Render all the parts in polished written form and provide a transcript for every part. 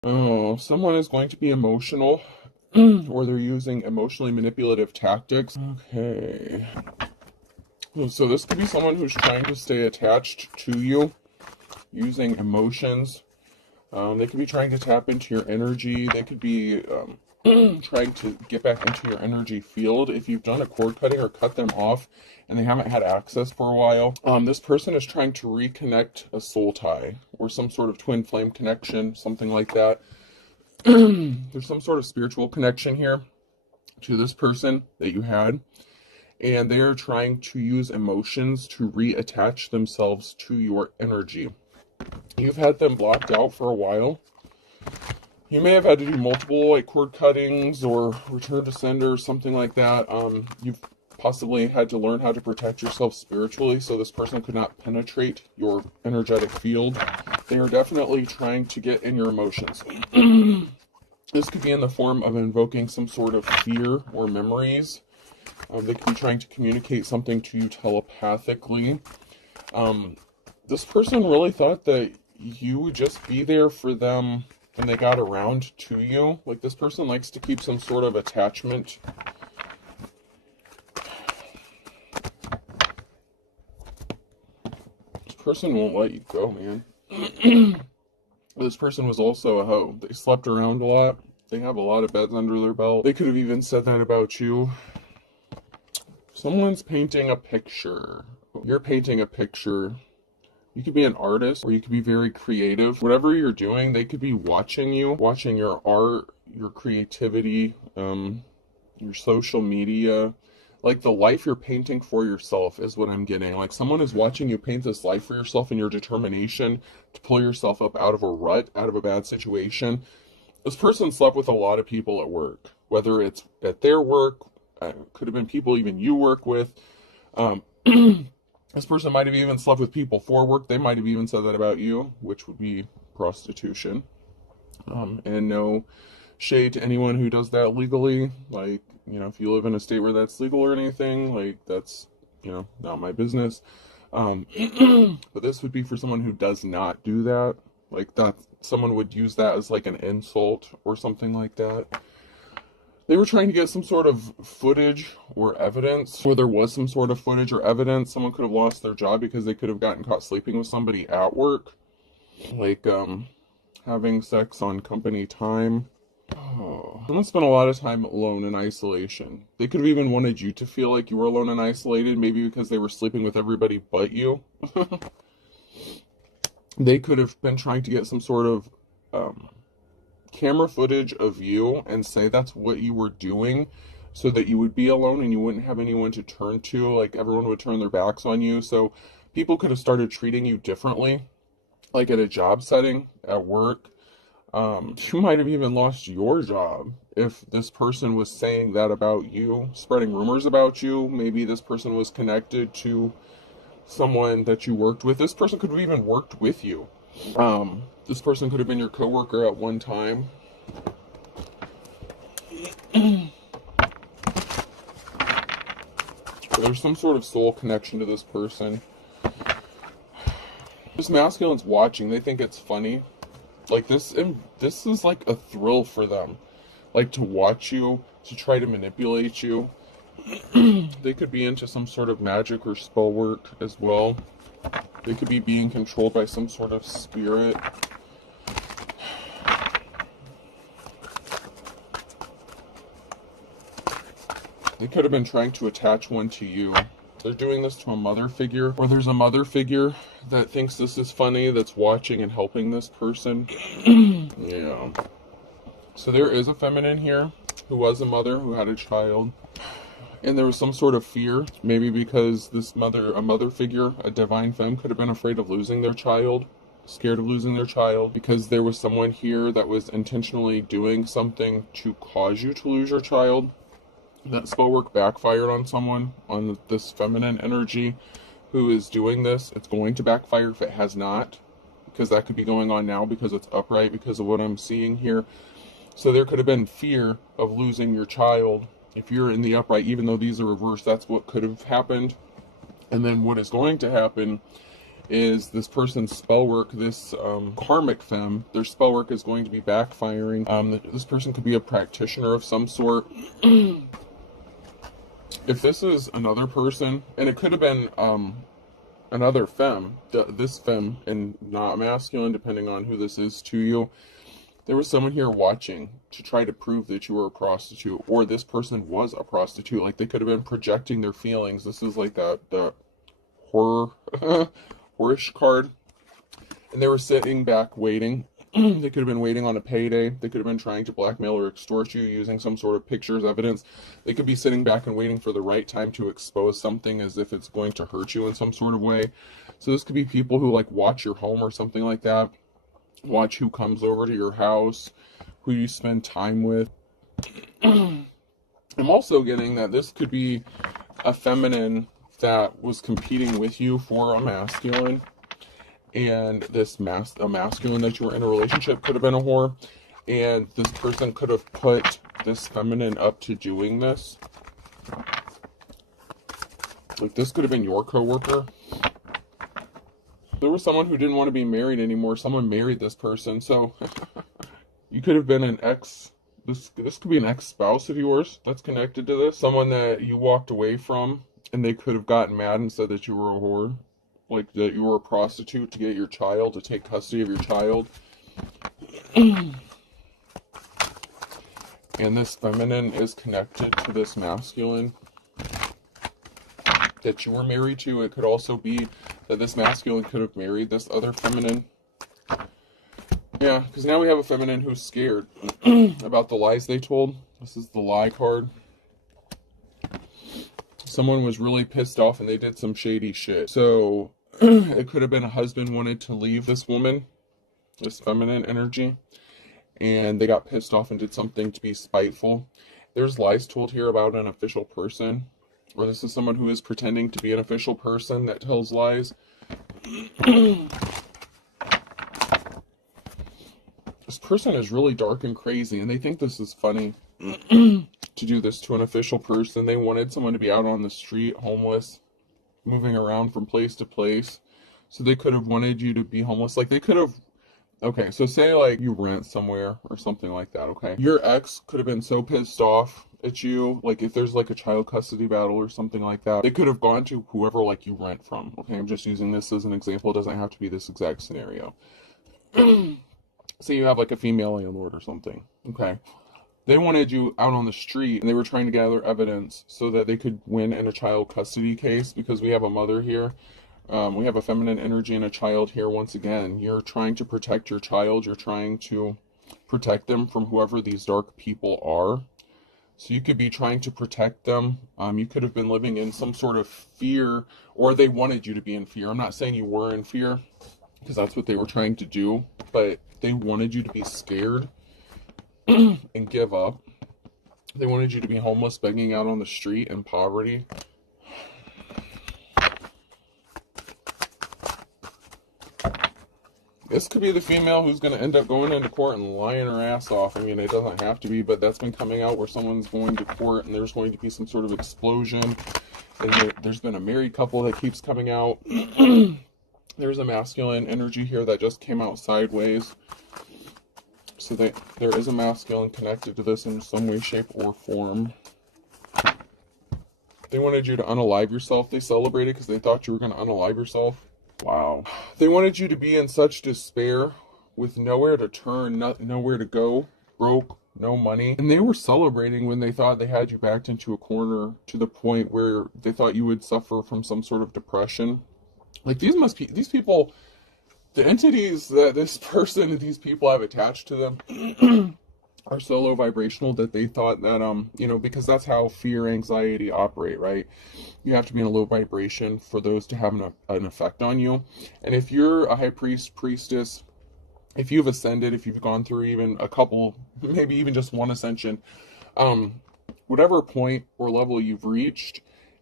Oh, someone is going to be emotional, or they're using emotionally manipulative tactics. Okay. So this could be someone who's trying to stay attached to you using emotions. They could be trying to tap into your energy. They could be trying to get back into your energy field. If you've done a cord cutting or cut them off and they haven't had access for a while, this person is trying to reconnect a soul tie or some sort of twin flame connection, something like that. There's some sort of spiritual connection here to this person that you had, and they are trying to use emotions to reattach themselves to your energy. You've had them blocked out for a while. You may have had to do multiple like cord cuttings or return to sender or something like that. You've possibly had to learn how to protect yourself spiritually so this person could not penetrate your energetic field. They are definitely trying to get in your emotions. This could be in the form of invoking some sort of fear or memories. They could be trying to communicate something to you telepathically. This person really thought that you would just be there for them when they got around to you. Like, this person likes to keep some sort of attachment. This person won't let you go, man. This person was also a hoe. They slept around a lot. They have a lot of beds under their belt. They could have even said that about you. Someone's painting a picture. You're painting a picture. You could be an artist, or you could be very creative. Whatever you're doing, they could be watching you, watching your art, your creativity, your social media. Like, the life you're painting for yourself is what I'm getting. Like, someone is watching you paint this life for yourself and your determination to pull yourself up out of a rut, out of a bad situation. This person slept with a lot of people at work, whether it's at their work, could have been people even you work with. This person might have even slept with people for work. They might have even said that about you, which would be prostitution. And no shade to anyone who does that legally. Like, if you live in a state where that's legal or anything, like, that's, not my business. But this would be for someone who does not do that. Like, that someone would use that as like an insult or something like that. They were trying to get some sort of footage or evidence, or there was some sort of footage or evidence. Someone could have lost their job because they could have gotten caught sleeping with somebody at work. Like, having sex on company time. Oh, someone spent a lot of time alone in isolation. They could have even wanted you to feel like you were alone and isolated, maybe because they were sleeping with everybody but you. They could have been trying to get some sort of camera footage of you and say that's what you were doing so that you would be alone and you wouldn't have anyone to turn to. Like, everyone would turn their backs on you. So people could have started treating you differently, like at a job setting, at work. You might have even lost your job if this person was saying that about you, spreading rumors about you. Maybe this person was connected to someone that you worked with. This person could have even worked with you. This person could have been your coworker at one time. There's some sort of soul connection to this person. This masculine's watching. They think it's funny. Like, this is like a thrill for them. Like, to watch you, to try to manipulate you. They could be into some sort of magic or spell work as well. They could be being controlled by some sort of spirit. They could have been trying to attach one to you. They're doing this to a mother figure, or there's a mother figure that thinks this is funny, that's watching and helping this person. Yeah. So there is a feminine here who was a mother, who had a child. And there was some sort of fear, maybe because a mother figure, a divine femme, could have been afraid of losing their child, scared of losing their child, because there was someone here that was intentionally doing something to cause you to lose your child. That spell work backfired on someone, on this feminine energy who is doing this. It's going to backfire if it has not, because that could be going on now because it's upright, because of what I'm seeing here. So there could have been fear of losing your child. If you're in the upright, even though these are reversed, that's what could have happened. And then what is going to happen is this person's spell work, this karmic femme, their spell work is going to be backfiring. This person could be a practitioner of some sort. If this is another person, and it could have been another femme, this femme and not masculine, depending on who this is to you, there was someone here watching to try to prove that you were a prostitute, or this person was a prostitute. Like, they could have been projecting their feelings. This is like the horror horish card, and they were sitting back waiting. They could have been waiting on a payday. They could have been trying to blackmail or extort you using some sort of pictures, evidence. They could be sitting back and waiting for the right time to expose something as if it's going to hurt you in some sort of way. So this could be people who like watch your home or something like that. Watch who comes over to your house, who you spend time with. I'm also getting that this could be a feminine that was competing with you for a masculine. And this a masculine that you were in a relationship could have been a whore, and this person could have put this feminine up to doing this. Like, this could have been your coworker. There was someone who didn't want to be married anymore. Someone married this person, so you could have been an ex. This could be an ex-spouse of yours that's connected to this. Someone that you walked away from, and they could have gotten mad and said that you were a whore. Like, that you were a prostitute to get your child, to take custody of your child. And this feminine is connected to this masculine that you were married to. It could also be that this masculine could have married this other feminine. Yeah, because now we have a feminine who's scared about the lies they told. This is the lie card. Someone was really pissed off and they did some shady shit. So it could have been a husband wanted to leave this woman, this feminine energy, and they got pissed off and did something to be spiteful. There's lies told here about an official person, or this is someone who is pretending to be an official person that tells lies. This person is really dark and crazy, and they think this is funny to do this to an official person. They wanted someone to be out on the street, homeless, moving around from place to place. So they could have wanted you to be homeless. Like, they could have, okay, so say like you rent somewhere or something like that, okay? Your ex could have been so pissed off at you, like if there's like a child custody battle or something like that, they could have gone to whoever like you rent from, okay? I'm just using this as an example. It doesn't have to be this exact scenario. Say you have like a female landlord or something, okay? They wanted you out on the street, and they were trying to gather evidence so that they could win in a child custody case, because we have a mother here. We have a feminine energy and a child here once again. You're trying to protect your child. You're trying to protect them from whoever these dark people are. So you could be trying to protect them. You could have been living in some sort of fear, or they wanted you to be in fear. I'm not saying you were in fear, because that's what they were trying to do, but they wanted you to be scared and give up. They wanted you to be homeless, begging out on the street in poverty. This could be the female who's going to end up going into court and lying her ass off. I mean, it doesn't have to be, but that's been coming out where someone's going to court and there's going to be some sort of explosion. And there's been a married couple that keeps coming out. There's a masculine energy here that just came out sideways. So there is a masculine connected to this in some way, shape, or form. They wanted you to unalive yourself. They celebrated because they thought you were going to unalive yourself. Wow. They wanted you to be in such despair with nowhere to turn, nowhere to go, broke, no money. And they were celebrating when they thought they had you backed into a corner, to the point where they thought you would suffer from some sort of depression. Like, these people, the entities that these people have attached to them are so low vibrational that they thought that, because that's how fear, anxiety operate, right? You have to be in a low vibration for those to have an effect on you. And if you're a high priest, priestess, if you've ascended, if you've gone through even a couple, maybe even just one ascension, whatever point or level you've reached,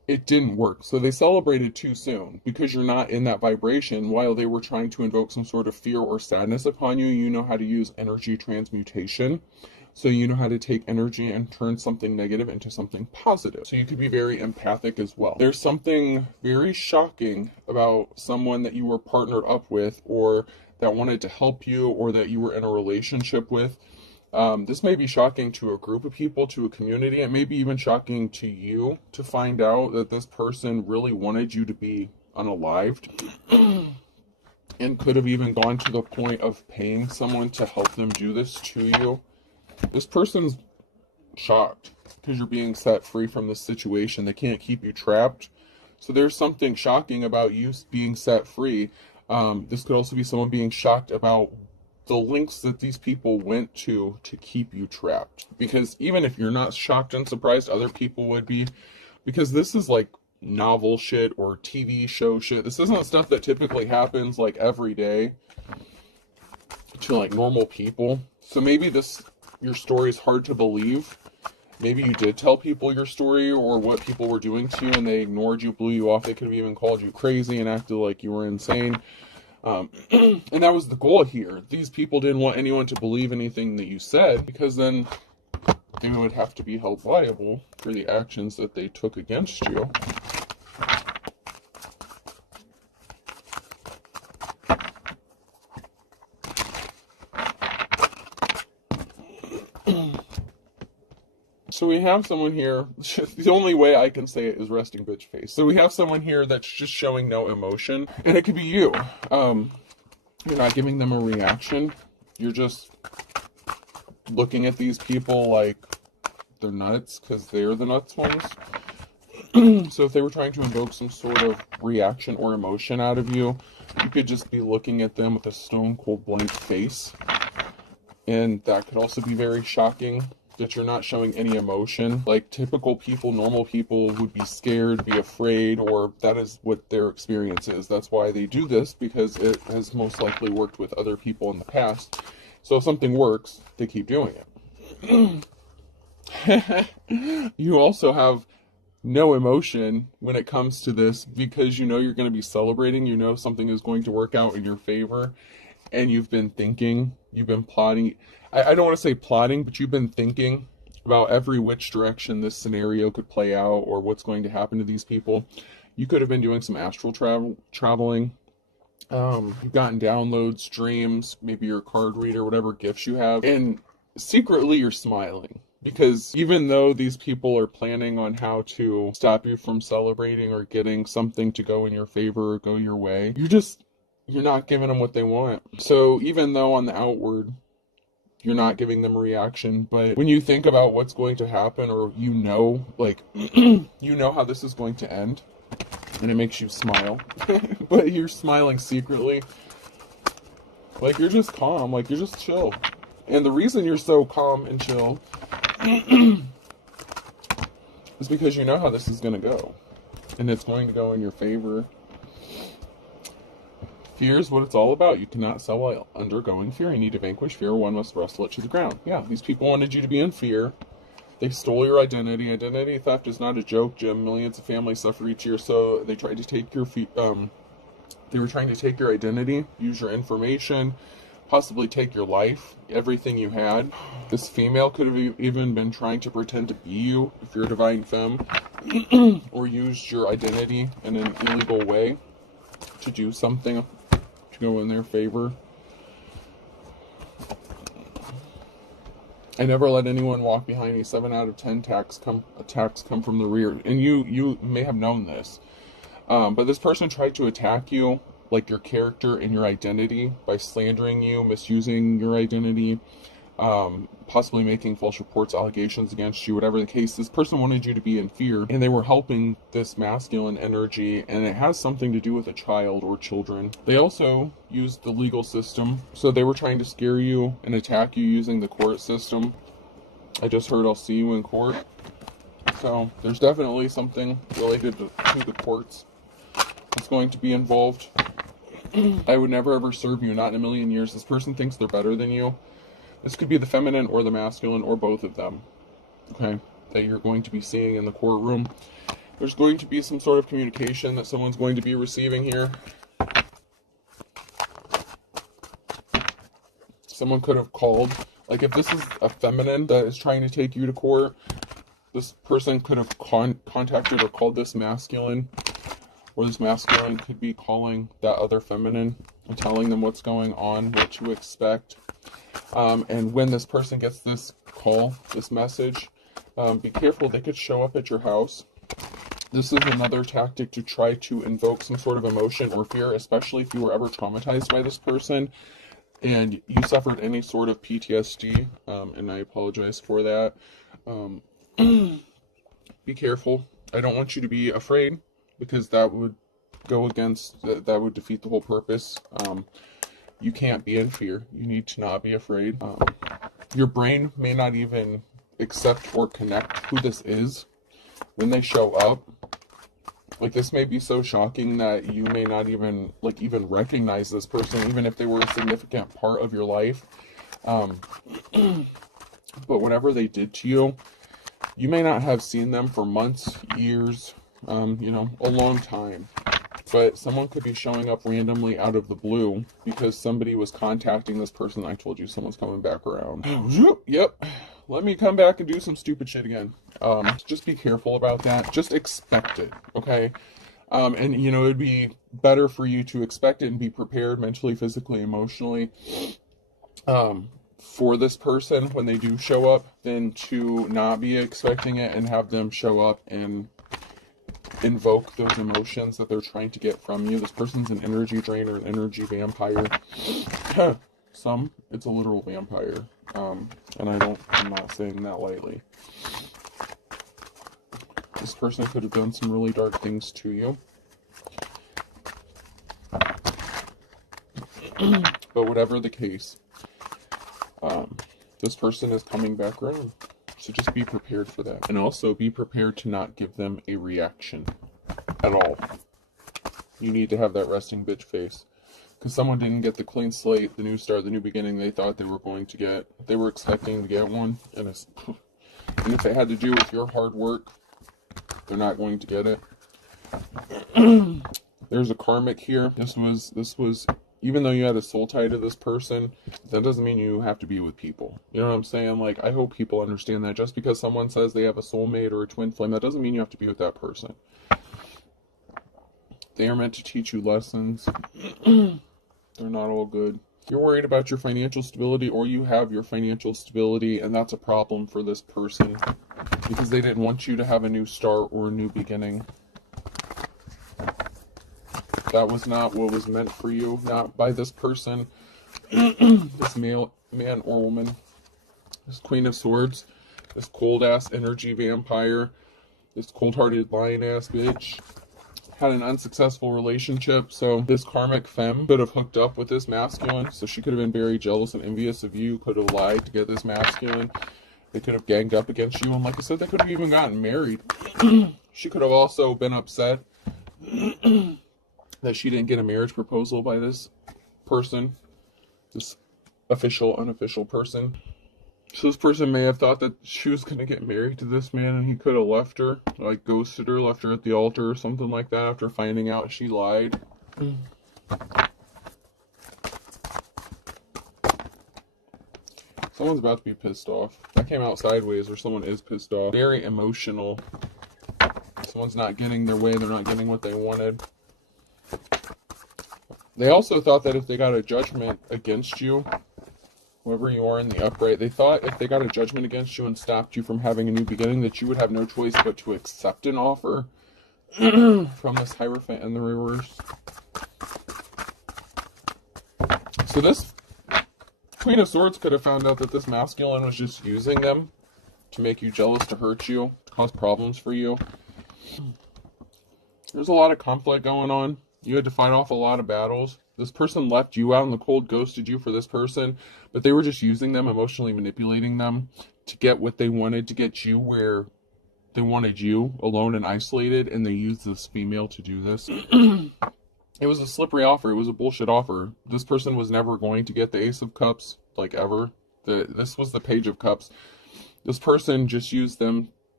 it didn't work. So they celebrated too soon because you're not in that vibration. While they were trying to invoke some sort of fear or sadness upon you, you know how to use energy transmutation. So you know how to take energy and turn something negative into something positive. So you could be very empathic as well. There's something very shocking about someone that you were partnered up with, or that wanted to help you, or that you were in a relationship with. This may be shocking to a group of people, to a community. It may be even shocking to you to find out that this person really wanted you to be unalived and could have even gone to the point of paying someone to help them do this to you. This person's shocked because you're being set free from this situation. They can't keep you trapped. So there's something shocking about you being set free. This could also be someone being shocked about the lengths that these people went to keep you trapped. Because even if you're not shocked and surprised, other people would be. Because this is like novel shit or TV show shit. This isn't stuff that typically happens like every day to like normal people. So maybe your story is hard to believe. Maybe you did tell people your story or what people were doing to you and they ignored you, blew you off. They could have even called you crazy and acted like you were insane. And that was the goal here. These people didn't want anyone to believe anything that you said, because then they would have to be held liable for the actions that they took against you. So we have someone here, the only way I can say it is resting bitch face. So we have someone here that's just showing no emotion, and it could be you. You're not giving them a reaction. You're just looking at these people like they're nuts because they're the nuts ones. So if they were trying to invoke some sort of reaction or emotion out of you, you could just be looking at them with a stone cold blank face. And that could also be very shocking, that you're not showing any emotion. Like typical people, normal people would be scared, be afraid, or that is what their experience is. That's why they do this, because it has most likely worked with other people in the past. So if something works, they keep doing it. You also have no emotion when it comes to this, because you know you're going to be celebrating. You know something is going to work out in your favor. And you've been thinking, you've been plotting. I don't want to say plotting, but you've been thinking about every which direction this scenario could play out or what's going to happen to these people. You could have been doing some astral traveling. You've gotten downloads, dreams, maybe your card reader, whatever gifts you have. And secretly you're smiling. Because even though these people are planning on how to stop you from celebrating or getting something to go in your favor or go your way, you're not giving them what they want. So even though on the outward, you're not giving them a reaction, but when you think about what's going to happen, or you know, like, you know how this is going to end, and it makes you smile, but you're smiling secretly. Like, you're just calm, like, you're just chill. And the reason you're so calm and chill is because you know how this is going to go. And it's going to go in your favor. Fear is what it's all about. You cannot sell while undergoing fear. You need to vanquish fear. One must wrestle it to the ground. Yeah, these people wanted you to be in fear. They stole your identity. Identity theft is not a joke, Jim. Millions of families suffer each year. So they tried to take your they were trying to take your identity, use your information, possibly take your life, everything you had. This female could have even been trying to pretend to be you, if you're a divine femme, or used your identity in an illegal way to do something to go in their favor. I never let anyone walk behind me. 7 out of 10 attacks come from the rear. And you may have known this. But this person tried to attack you, like your character and your identity, by slandering you, misusing your identity, possibly making false reports, allegations against you, whatever the case. This person wanted you to be in fear, and they were helping this masculine energy, and it has something to do with a child or children. They also used the legal system, so they were trying to scare you and attack you using the court system. I just heard I'll see you in court. So there's definitely something related to the courts that's going to be involved. I would never ever serve you, not in a million years. This person thinks they're better than you. This could be the feminine or the masculine or both of them, okay, that you're going to be seeing in the courtroom. There's going to be some sort of communication that someone's going to be receiving here. Someone could have called, like if this is a feminine that is trying to take you to court, this person could have contacted or called this masculine, or this masculine could be calling that other feminine and telling them what's going on, what to expect. And when this person gets this call, this message, be careful, they could show up at your house. This is another tactic to try to invoke some sort of emotion or fear, especially if you were ever traumatized by this person and you suffered any sort of PTSD, and I apologize for that. Be careful. I don't want you to be afraid, because that would go against, that would defeat the whole purpose. You can't be in fear. You need to not be afraid. Your brain may not even accept or connect who this is when they show up. Like, this may be so shocking that you may not even, like, even recognize this person, even if they were a significant part of your life. But whatever they did to you, you may not have seen them for months, years, you know, a long time. But someone could be showing up randomly out of the blue because somebody was contacting this person. I told you someone's coming back around. Yep. Let me come back and do some stupid shit again. Just be careful about that. Just expect it, okay? And, you know, it'd be better for you to expect it and be prepared mentally, physically, emotionally for this person when they do show up than to not be expecting it and have them show up and invoke those emotions that they're trying to get from you. This person's an energy drainer, an energy vampire. It's a literal vampire. And I'm not saying that lightly. This person could have done some really dark things to you. But whatever the case, this person is coming back around. So just be prepared for that. And also be prepared to not give them a reaction at all. You need to have that resting bitch face. Because someone didn't get the clean slate, the new start, the new beginning they thought they were going to get. They were expecting to get one. And if it had to do with your hard work, they're not going to get it. There's a karmic here. This was, even though you had a soul tie to this person, that doesn't mean you have to be with people. You know what I'm saying? Like, I hope people understand that. Just because someone says they have a soulmate or a twin flame, that doesn't mean you have to be with that person. They are meant to teach you lessons. They're not all good. You're worried about your financial stability, or you have your financial stability, and that's a problem for this person because they didn't want you to have a new start or a new beginning. That was not what was meant for you, not by this person, this man or woman, this Queen of Swords, this cold-ass energy vampire, this cold-hearted lion-ass bitch. Had an unsuccessful relationship, so this karmic femme could have hooked up with this masculine, so she could have been very jealous and envious of you, could have lied to get this masculine. They could have ganged up against you, and like I said, they could have even gotten married. She could have also been upset that she didn't get a marriage proposal by this person, this official, unofficial person. So this person may have thought that she was going to get married to this man, and he could have left her, like ghosted her, left her at the altar or something like that after finding out she lied. Someone's about to be pissed off. That came out sideways, or someone is pissed off. Very emotional. Someone's not getting their way, they're not getting what they wanted. They also thought that if they got a judgment against you, whoever you are in the upright, they thought if they got a judgment against you and stopped you from having a new beginning, that you would have no choice but to accept an offer from this Hierophant in the reverse. So this Queen of Swords could have found out that this masculine was just using them to make you jealous, to hurt you, to cause problems for you. There's a lot of conflict going on. You had to fight off a lot of battles. This person left you out in the cold, ghosted you for this person, but they were just using them, emotionally manipulating them to get what they wanted, to get you where they wanted you, alone and isolated, and they used this female to do this. It was a slippery offer. It was a bullshit offer. This person was never going to get the Ace of Cups, like ever. This was the Page of Cups. This person just used them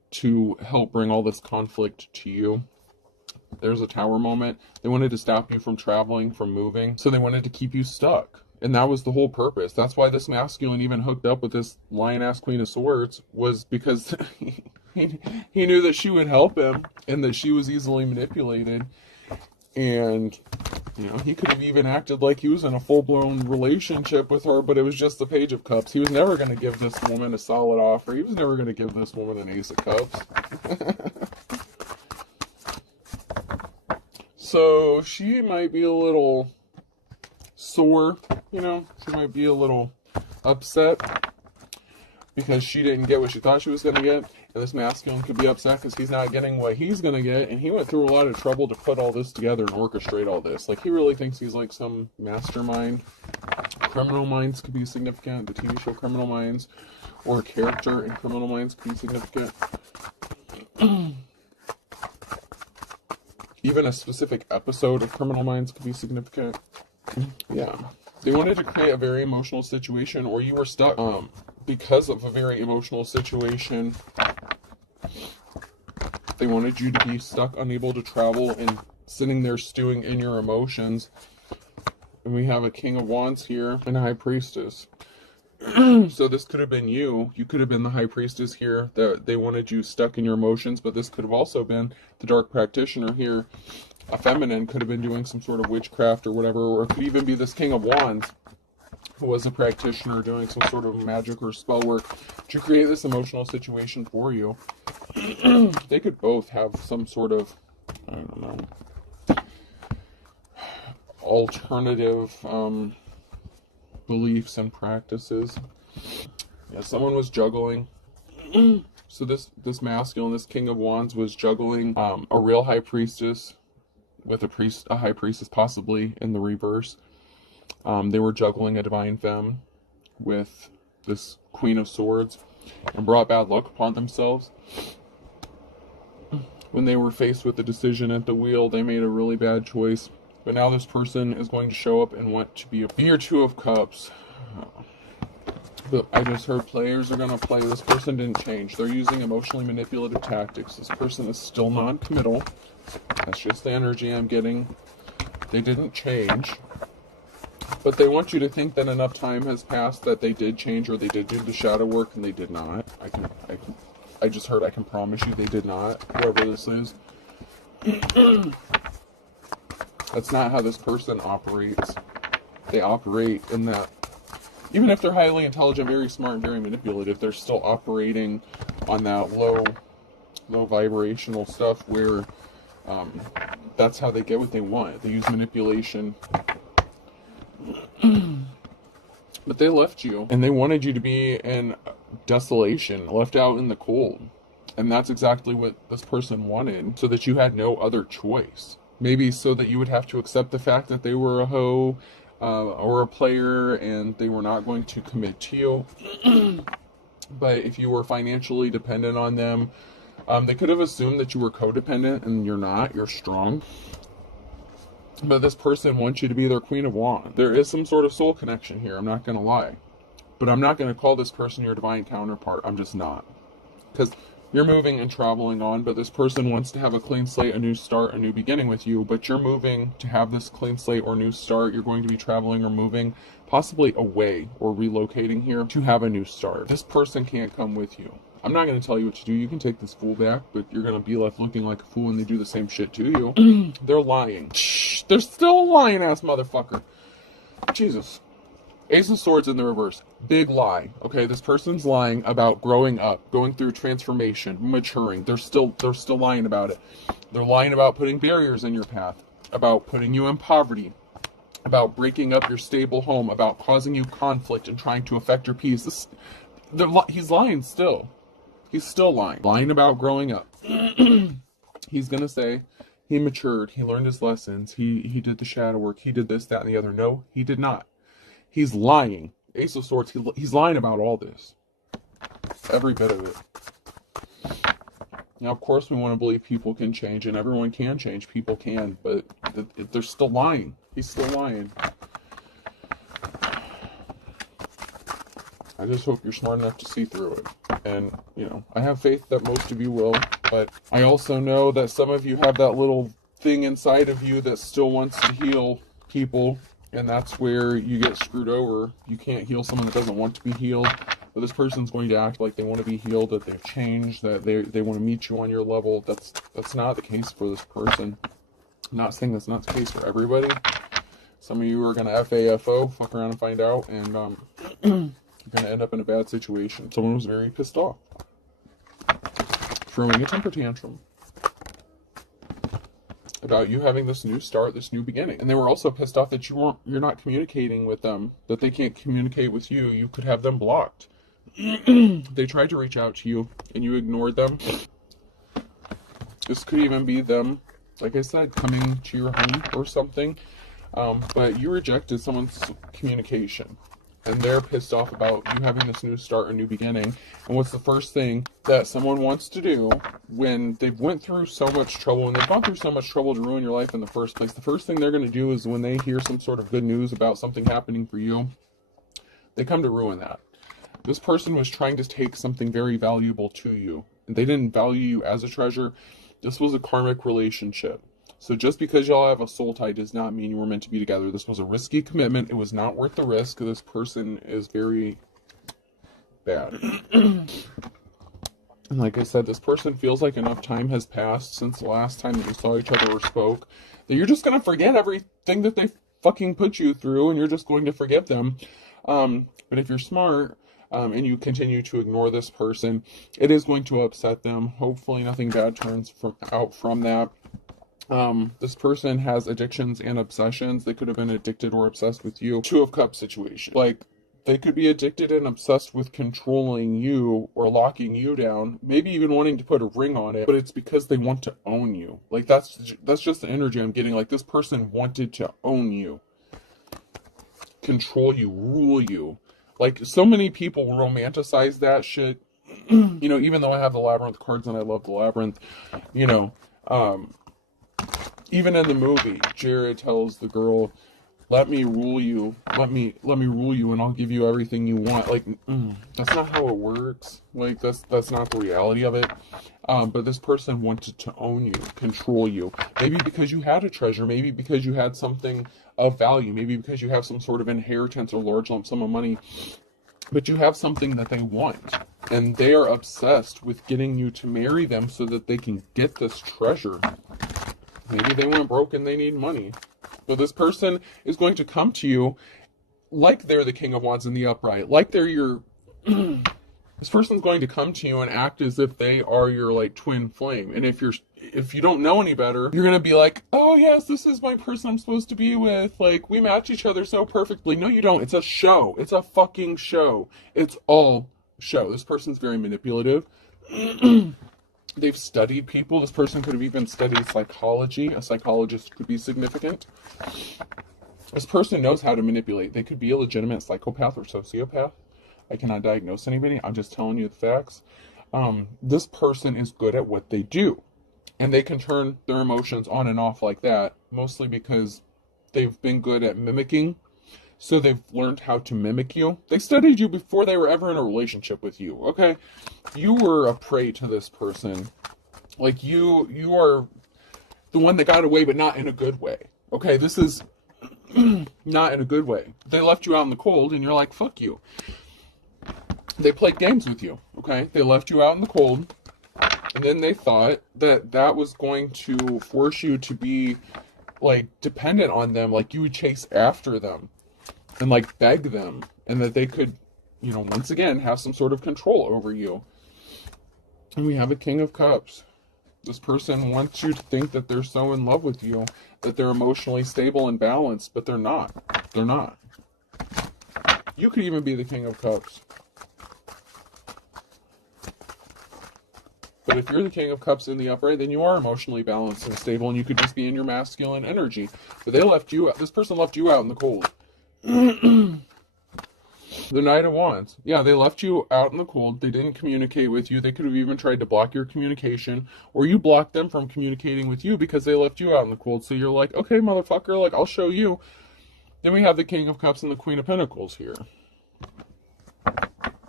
to help bring all this conflict to you. There's a Tower moment. They wanted to stop you from traveling, from moving, so they wanted to keep you stuck. And that was the whole purpose. That's why this masculine even hooked up with this lion-ass Queen of Swords, was because he knew that she would help him and that she was easily manipulated. And, you know, he could have even acted like he was in a full-blown relationship with her, but it was just the Page of Cups. He was never going to give this woman a solid offer. He was never going to give this woman an Ace of Cups. So she might be a little sore, you know, she might be a little upset because she didn't get what she thought she was going to get. And this masculine could be upset because he's not getting what he's going to get. And he went through a lot of trouble to put all this together and orchestrate all this. Like, he really thinks he's like some mastermind. Criminal Minds could be significant. The TV show Criminal Minds, or a character in Criminal Minds could be significant. Even a specific episode of Criminal Minds could be significant. Yeah. They wanted to create a very emotional situation, or you were stuck because of a very emotional situation. They wanted you to be stuck, unable to travel, and sitting there stewing in your emotions. And we have a King of Wands here and a High Priestess. So this could have been you. You could have been the High Priestess here. That they wanted you stuck in your emotions, but this could have also been the Dark Practitioner here. A feminine could have been doing some sort of witchcraft or whatever, or it could even be this King of Wands who was a practitioner doing some sort of magic or spell work to create this emotional situation for you. They could both have some sort of, I don't know, alternative beliefs and practices. Yeah, someone was juggling. So this masculine, this King of Wands, was juggling a real High Priestess with a High Priestess possibly in the reverse. They were juggling a Divine Femme with this Queen of Swords and brought bad luck upon themselves. When they were faced with the decision at the wheel, they made a really bad choice. But now this person is going to show up and want to be your Two of Cups. But I just heard players are going to play. This person didn't change. They're using emotionally manipulative tactics. This person is still non-committal. That's just the energy I'm getting. They didn't change. But they want you to think that enough time has passed that they did change, or they did do the shadow work, and they did not. I just heard, I can promise you they did not, whoever this is. That's not how this person operates. They operate in that, even if they're highly intelligent, very smart, and very manipulative, they're still operating on that low vibrational stuff where that's how they get what they want. They use manipulation. But they left you, and they wanted you to be in desolation, left out in the cold. And that's exactly what this person wanted, so that you had no other choice. Maybe so that you would have to accept the fact that they were a hoe or a player, and they were not going to commit to you. But if you were financially dependent on them, they could have assumed that you were codependent, and you're not. You're strong. But this person wants you to be their Queen of Wands. There is some sort of soul connection here, I'm not going to lie. But I'm not going to call this person your divine counterpart. I'm just not. Because you're moving and traveling on, but this person wants to have a clean slate, a new start, a new beginning with you. But you're moving to have this clean slate or new start. You're going to be traveling or moving, possibly away or relocating here to have a new start. This person can't come with you. I'm not going to tell you what to do. You can take this fool back, but you're going to be left looking like a fool when they do the same shit to you. They're lying. Shh, they're still a lying ass motherfucker. Jesus. Ace of Swords in the reverse. Big lie. Okay, this person's lying about growing up, going through transformation, maturing. They're still lying about it. They're lying about putting barriers in your path, about putting you in poverty, about breaking up your stable home, about causing you conflict and trying to affect your peace. He's lying still. He's still lying. Lying about growing up. He's going to say he matured. He learned his lessons. He did the shadow work. He did this, that, and the other. No, he did not. He's lying. Ace of Swords, he's lying about all this. Every bit of it. Now, of course, we want to believe people can change, and everyone can change. People can, but they're still lying. He's still lying. I just hope you're smart enough to see through it. And, you know, I have faith that most of you will, but I also know that some of you have that little thing inside of you that still wants to heal people, and that's where you get screwed over. You can't heal someone that doesn't want to be healed, but this person's going to act like they want to be healed, that they've changed, that they want to meet you on your level. That's not the case for this person. I'm not saying that's not the case for everybody. Some of you are going to FAFO, fuck around and find out, and you're going to end up in a bad situation. Someone was very pissed off, throwing a temper tantrum about you having this new start, this new beginning. And they were also pissed off that you're not communicating with them, that they can't communicate with you. You could have them blocked. They tried to reach out to you and you ignored them. This could even be them, like I said, coming to your home or something. But you rejected someone's communication. And they're pissed off about you having this new start, a new beginning. And what's the first thing that someone wants to do when they've went through so much trouble, and they've gone through so much trouble to ruin your life in the first place? The first thing they're going to do is when they hear some sort of good news about something happening for you, they come to ruin that. This person was trying to take something very valuable to you, and they didn't value you as a treasure. This was a karmic relationship. So just because y'all have a soul tie does not mean you were meant to be together. This was a risky commitment. It was not worth the risk. This person is very bad. And like I said, this person feels like enough time has passed since the last time that you saw each other or spoke, that you're just going to forget everything that they fucking put you through, and you're just going to forgive them. But if you're smart, and you continue to ignore this person, it is going to upset them. Hopefully nothing bad turns out from that. This person has addictions and obsessions. They could have been addicted or obsessed with you. Two of Cups situation. Like, they could be addicted and obsessed with controlling you or locking you down, maybe even wanting to put a ring on it, but it's because they want to own you. Like, that's just the energy I'm getting. Like, this person wanted to own you, control you, rule you. Like, so many people romanticize that shit. You know, even though I have the Labyrinth cards and I love the Labyrinth, you know, even in the movie, Jared tells the girl, let me rule you, let me rule you, and I'll give you everything you want. Like, that's not how it works. Like, that's not the reality of it. But this person wanted to own you, control you. Maybe because you had a treasure, maybe because you had something of value, maybe because you have some sort of inheritance or large lump sum of money, but you have something that they want. And they are obsessed with getting you to marry them so that they can get this treasure. Maybe they went broke and they need money. But this person is going to come to you like they're the King of Wands in the upright. Like they're your... This person's going to come to you and act as if they are your, like, twin flame. And if you don't know any better, you're going to be like, oh yes, this is my person I'm supposed to be with. Like, we match each other so perfectly. No, you don't. It's a show. It's a fucking show. It's all show. This person's very manipulative. They've studied people. This person could have even studied psychology. A psychologist could be significant. This person knows how to manipulate. They could be a legitimate psychopath or sociopath. I cannot diagnose anybody. I'm just telling you the facts. This person is good at what they do. And they can turn their emotions on and off like that, mostly because they've been good at mimicking. So they've learned how to mimic you. They studied you before they were ever in a relationship with you, okay? You were a prey to this person. Like, you are the one that got away, but not in a good way. Okay, this is not in a good way. They left you out in the cold, and you're like, fuck you. They played games with you, okay? They left you out in the cold, and then they thought that that was going to force you to be, like, dependent on them. Like, you would chase after them and, like, beg them, and that they could, you know, once again, have some sort of control over you. And we have a King of Cups. This person wants you to think that they're so in love with you, that they're emotionally stable and balanced, but they're not. They're not. You could even be the King of Cups. But if you're the King of Cups in the upright, then you are emotionally balanced and stable, and you could just be in your masculine energy. But they left you out. This person left you out in the cold. The Knight of Wands. Yeah, they left you out in the cold. They didn't communicate with you. They could have even tried to block your communication, or you blocked them from communicating with you because they left you out in the cold. So you're like, okay, motherfucker, like, I'll show you. Then we have the King of Cups and the Queen of Pentacles here.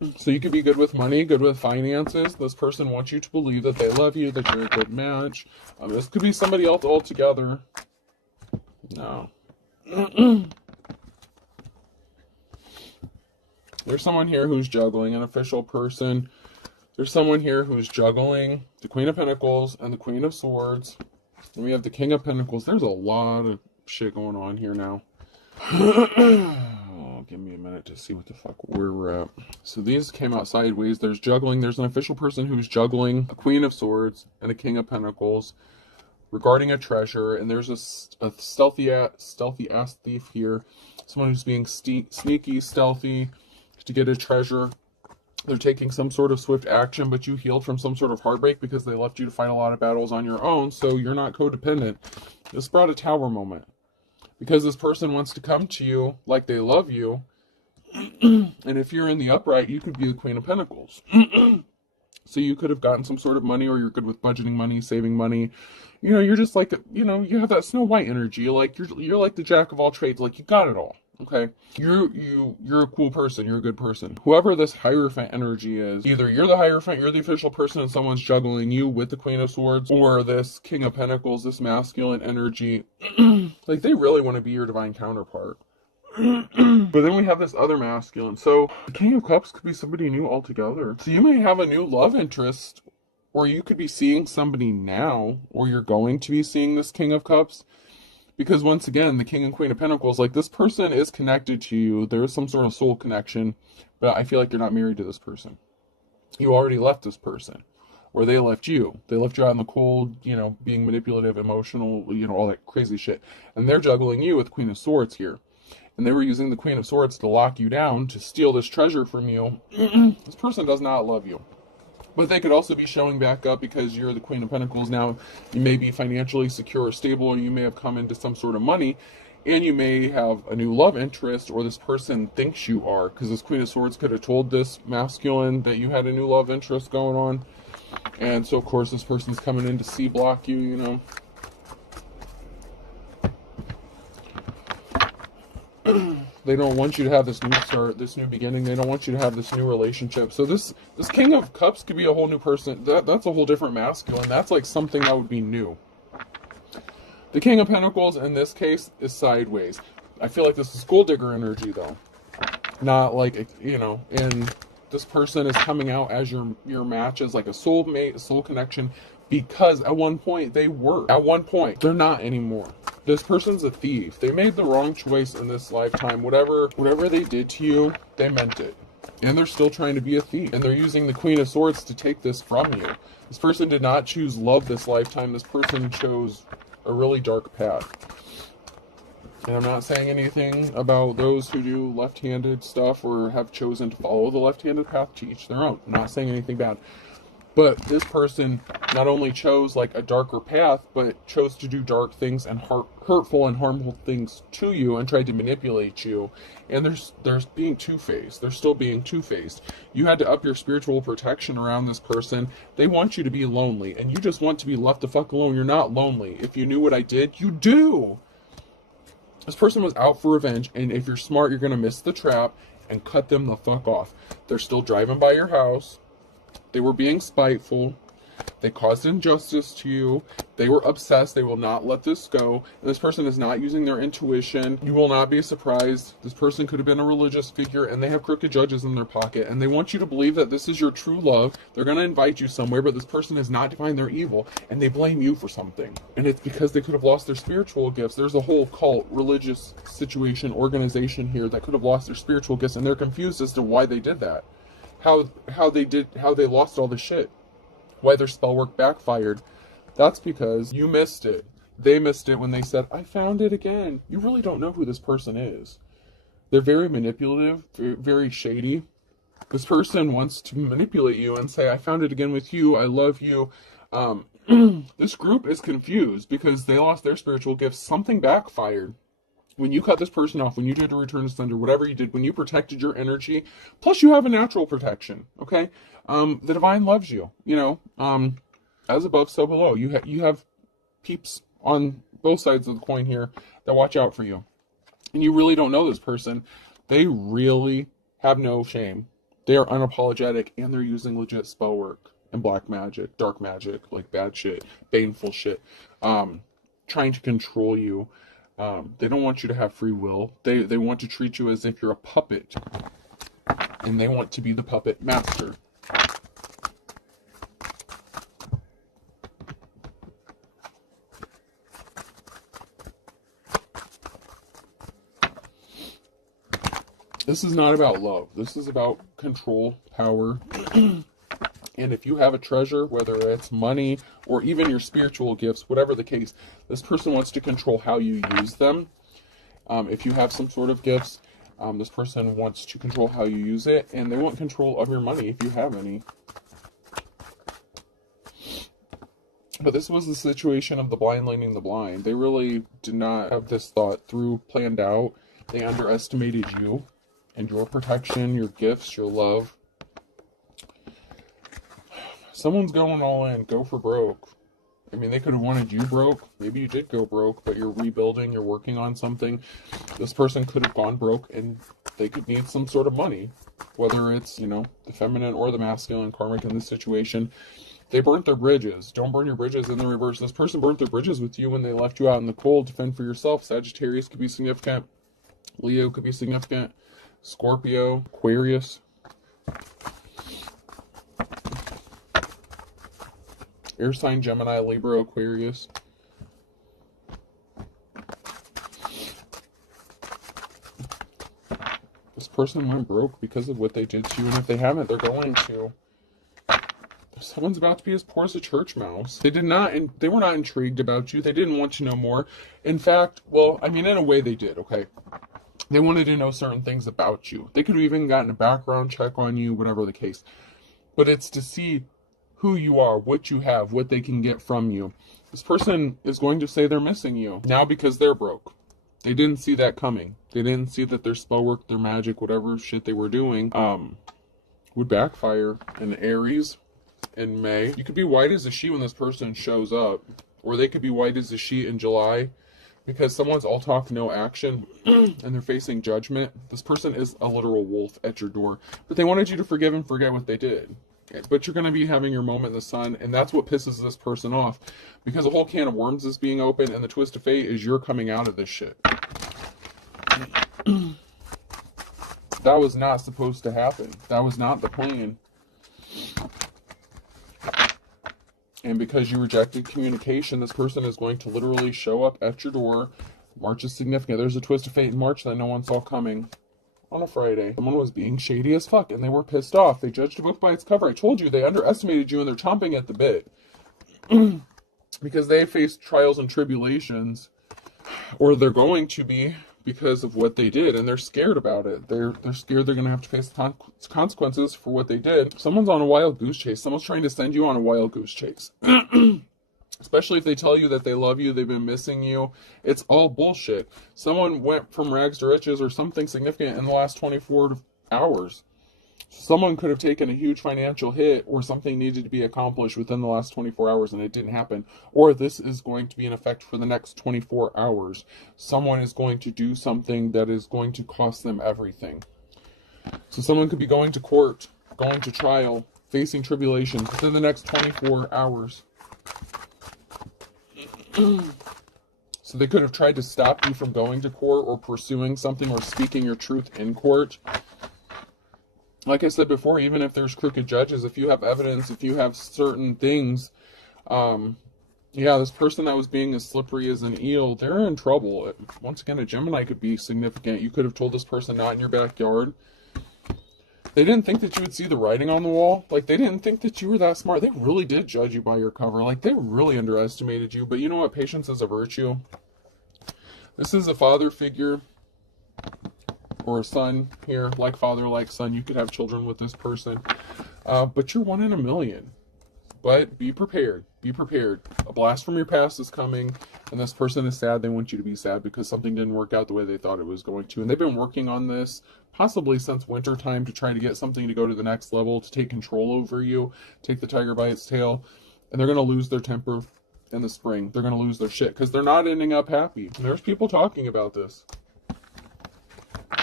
So you could be good with money, good with finances. This person wants you to believe that they love you, that you're a good match. This could be somebody else altogether. No. There's someone here who's juggling, an official person. There's someone here who's juggling the Queen of Pentacles and the Queen of Swords. And we have the King of Pentacles. There's a lot of shit going on here now. Oh, give me a minute to see what the fuck we're at. So these came out sideways. There's juggling. There's an official person who's juggling a Queen of Swords and a King of Pentacles regarding a treasure. And there's a stealthy ass thief here. Someone who's being sneaky, stealthy to get a treasure. They're taking some sort of swift action, but you healed from some sort of heartbreak because they left you to fight a lot of battles on your own, so you're not codependent. This brought a tower moment. Because this person wants to come to you like they love you, and if you're in the upright, you could be the Queen of Pentacles. So you could have gotten some sort of money, or you're good with budgeting money, saving money. You know, you're just like, you know, you have that Snow White energy. You're like the jack of all trades. Like, you got it all. Okay, you're a cool person, you're a good person. Whoever this Hierophant energy is, either you're the Hierophant, you're the official person, and someone's juggling you with the Queen of Swords, or this King of Pentacles, this masculine energy, like they really want to be your divine counterpart. But then we have this other masculine. So the King of Cups could be somebody new altogether. So you may have a new love interest, or you could be seeing somebody now, or you're going to be seeing this King of Cups. Because once again, the King and Queen of Pentacles, like this person is connected to you. There is some sort of soul connection, but I feel like you're not married to this person. You already left this person, or they left you. They left you out in the cold, you know, being manipulative, emotional, you know, all that crazy shit. And they're juggling you with Queen of Swords here. And they were using the Queen of Swords to lock you down, to steal this treasure from you. This person does not love you. But they could also be showing back up because you're the Queen of Pentacles now. You may be financially secure or stable, or you may have come into some sort of money, and you may have a new love interest, or this person thinks you are, because this Queen of Swords could have told this masculine that you had a new love interest going on. And so, of course, this person's coming in to C-block you, you know. They don't want you to have this new start, this new beginning. They don't want you to have this new relationship. So this King of Cups could be a whole new person. That's a whole different masculine. That's like something that would be new. The King of Pentacles in this case is sideways. I feel like this is gold digger energy though. Not like, you know, and this person is coming out as your match, as like a soulmate, a soul connection, because at one point they were. At one point, they're not anymore. This person's a thief. They made the wrong choice in this lifetime. Whatever they did to you, they meant it. And they're still trying to be a thief. And they're using the Queen of Swords to take this from you. This person did not choose love this lifetime. This person chose a really dark path. And I'm not saying anything about those who do left-handed stuff or have chosen to follow the left-handed path, to each their own. I'm not saying anything bad. But this person not only chose like a darker path, but chose to do dark things and hurtful and harmful things to you, and tried to manipulate you. And there's being two-faced. They're still being two-faced. You had to up your spiritual protection around this person. They want you to be lonely, and you just want to be left the fuck alone. You're not lonely. If you knew what I did, you do. This person was out for revenge, and if you're smart, you're going to miss the trap and cut them the fuck off. They're still driving by your house. They were being spiteful. They caused injustice to you. They were obsessed. They will not let this go. And this person is not using their intuition. You will not be surprised. This person could have been a religious figure, and they have crooked judges in their pocket. And they want you to believe that this is your true love. They're going to invite you somewhere, but this person has not defined their evil, and they blame you for something. And it's because they could have lost their spiritual gifts. There's a whole cult, religious situation, organization here that could have lost their spiritual gifts, and they're confused as to why they did that. How they lost all the shit. Why their spell work backfired. That's because you missed it. They missed it when they said, I found it again. You really don't know who this person is. They're very manipulative, very shady. This person wants to manipulate you and say, I found it again with you. I love you. This group is confused because they lost their spiritual gifts. Something backfired. When you cut this person off, when you did a return to sender, whatever you did, when you protected your energy, plus you have a natural protection, okay? The divine loves you, you know, as above, so below. You have peeps on both sides of the coin here that watch out for you. And you really don't know this person. They really have no shame. They are unapologetic, and they're using legit spell work and black magic, dark magic, like bad shit, baneful shit, trying to control you. They don't want you to have free will. They want to treat you as if you're a puppet, and they want to be the puppet master. This is not about love. This is about control, power. And if you have a treasure, whether it's money or even your spiritual gifts, whatever the case, this person wants to control how you use them. If you have some sort of gifts, this person wants to control how you use it, and they want control of your money if you have any. But this was the situation of the blind leading the blind. They really did not have this thought through, planned out. They underestimated you and your protection, your gifts, your love. Someone's going all in. Go for broke. I mean, they could have wanted you broke. Maybe you did go broke, but you're rebuilding, you're working on something. This person could have gone broke, and they could need some sort of money. Whether it's, you know, the feminine or the masculine karmic in this situation. They burnt their bridges. Don't burn your bridges in the reverse. This person burnt their bridges with you when they left you out in the cold to fend for yourself. Sagittarius could be significant. Leo could be significant. Scorpio, Aquarius. Air sign, Gemini, Libra, Aquarius. This person went broke because of what they did to you, and if they haven't, they're going to. Someone's about to be as poor as a church mouse. They were not intrigued about you. They didn't want to know more. In fact, well, I mean, in a way they did, okay? They wanted to know certain things about you. They could have even gotten a background check on you, whatever the case. But it's to see who you are, what you have, what they can get from you. This person is going to say they're missing you now because they're broke. They didn't see that coming. They didn't see that their spell work, their magic, whatever shit they were doing, would backfire. In Aries in May, you could be white as a sheet when this person shows up, or they could be white as a sheet in July because someone's all talk, no action, and they're facing judgment. This person is a literal wolf at your door, but they wanted you to forgive and forget what they did. But you're going to be having your moment in the sun, and that's what pisses this person off, because a whole can of worms is being opened, and the twist of fate is you're coming out of this shit. That was not supposed to happen. That was not the plan. And because you rejected communication, this person is going to literally show up at your door. March is significant. There's a twist of fate in March that no one saw coming. On a Friday, someone was being shady as fuck, and they were pissed off. They judged a book by its cover. I told you, they underestimated you, and they're chomping at the bit. Because they faced trials and tribulations, or they're going to be, because of what they did, and they're scared about it. They're scared they're going to have to face consequences for what they did. Someone's on a wild goose chase. Someone's trying to send you on a wild goose chase. Especially if they tell you that they love you, they've been missing you. It's all bullshit. Someone went from rags to riches or something significant in the last 24 hours. Someone could have taken a huge financial hit, or something needed to be accomplished within the last 24 hours and it didn't happen. Or this is going to be in effect for the next 24 hours. Someone is going to do something that is going to cost them everything. So someone could be going to court, going to trial, facing tribulations within the next 24 hours. So they could have tried to stop you from going to court or pursuing something or speaking your truth in court. Like I said before, even if there's crooked judges, if you have evidence, if you have certain things, yeah, this person that was being as slippery as an eel, they're in trouble. Once again, a Gemini could be significant. You could have told this person not in your backyard. They didn't think that you would see the writing on the wall. Like, they didn't think that you were that smart. They really did judge you by your cover. Like, they really underestimated you. But you know what? Patience is a virtue. This is a father figure or a son here. Like father, like son. You could have children with this person. But you're 1 in a million. But be prepared. Be prepared. A blast from your past is coming, and this person is sad. They want you to be sad because something didn't work out the way they thought it was going to. And they've been working on this possibly since winter time to try to get something to go to the next level, to take control over you, take the tiger by its tail. And they're going to lose their temper in the spring. They're going to lose their shit because they're not ending up happy. And there's people talking about this.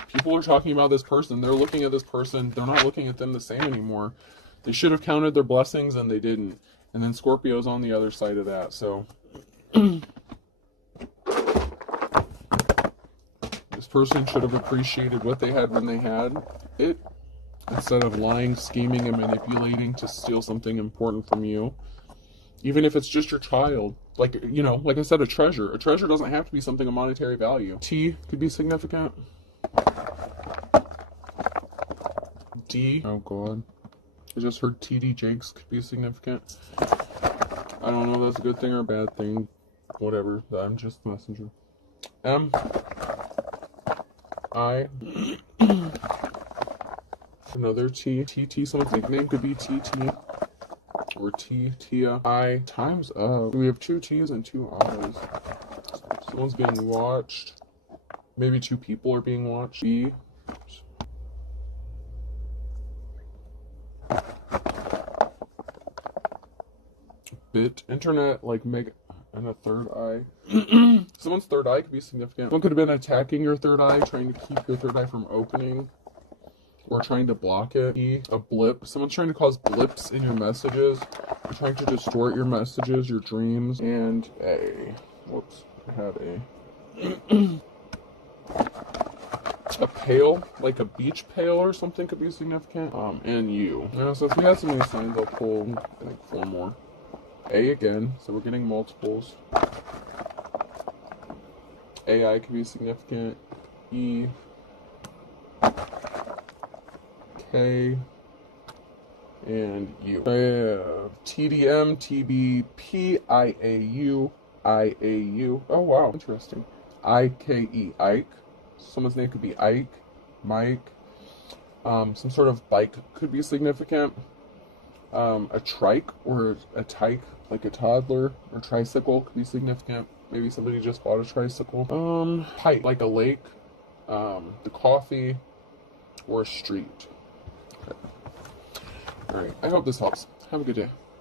People are talking about this person. They're looking at this person. They're not looking at them the same anymore. They should have counted their blessings and they didn't. And then Scorpio's on the other side of that. So this person should have appreciated what they had when they had it, instead of lying, scheming, and manipulating to steal something important from you. Even if it's just your child. Like, you know, like I said, a treasure. A treasure doesn't have to be something of monetary value. T could be significant. D. Oh, God. I just heard TD Jakes could be significant. I don't know if that's a good thing or a bad thing. Whatever. I'm just the messenger. M. I. Another T. TT. Someone's nickname could be TT. Or Tia. I. Time's up. We have 2 T's and 2 I's. Someone's being watched. Maybe 2 people are being watched. B. Bit. Internet, like, meg. And a third eye. Someone's third eye could be significant. Someone could have been attacking your third eye, trying to keep your third eye from opening. Or trying to block it. E, a blip. Someone's trying to cause blips in your messages. They're trying to distort your messages, your dreams. And A. Whoops. I had A. A pail, like a beach pail or something could be significant. And U. Yeah, so if we have so many signs, I'll pull, I think, 4 more. A again, so we're getting multiples. AI could be significant. E. K. And U. I have TDM, TBP, IAU, IAU. Oh, wow, interesting. IKE, Ike. Someone's name could be Ike, Mike. Some sort of bike could be significant. A trike or a tyke, like a toddler, or tricycle could be significant. Maybe somebody just bought a tricycle. Pipe, like a lake, the coffee, or a street. Okay. Alright, I hope this helps. Have a good day.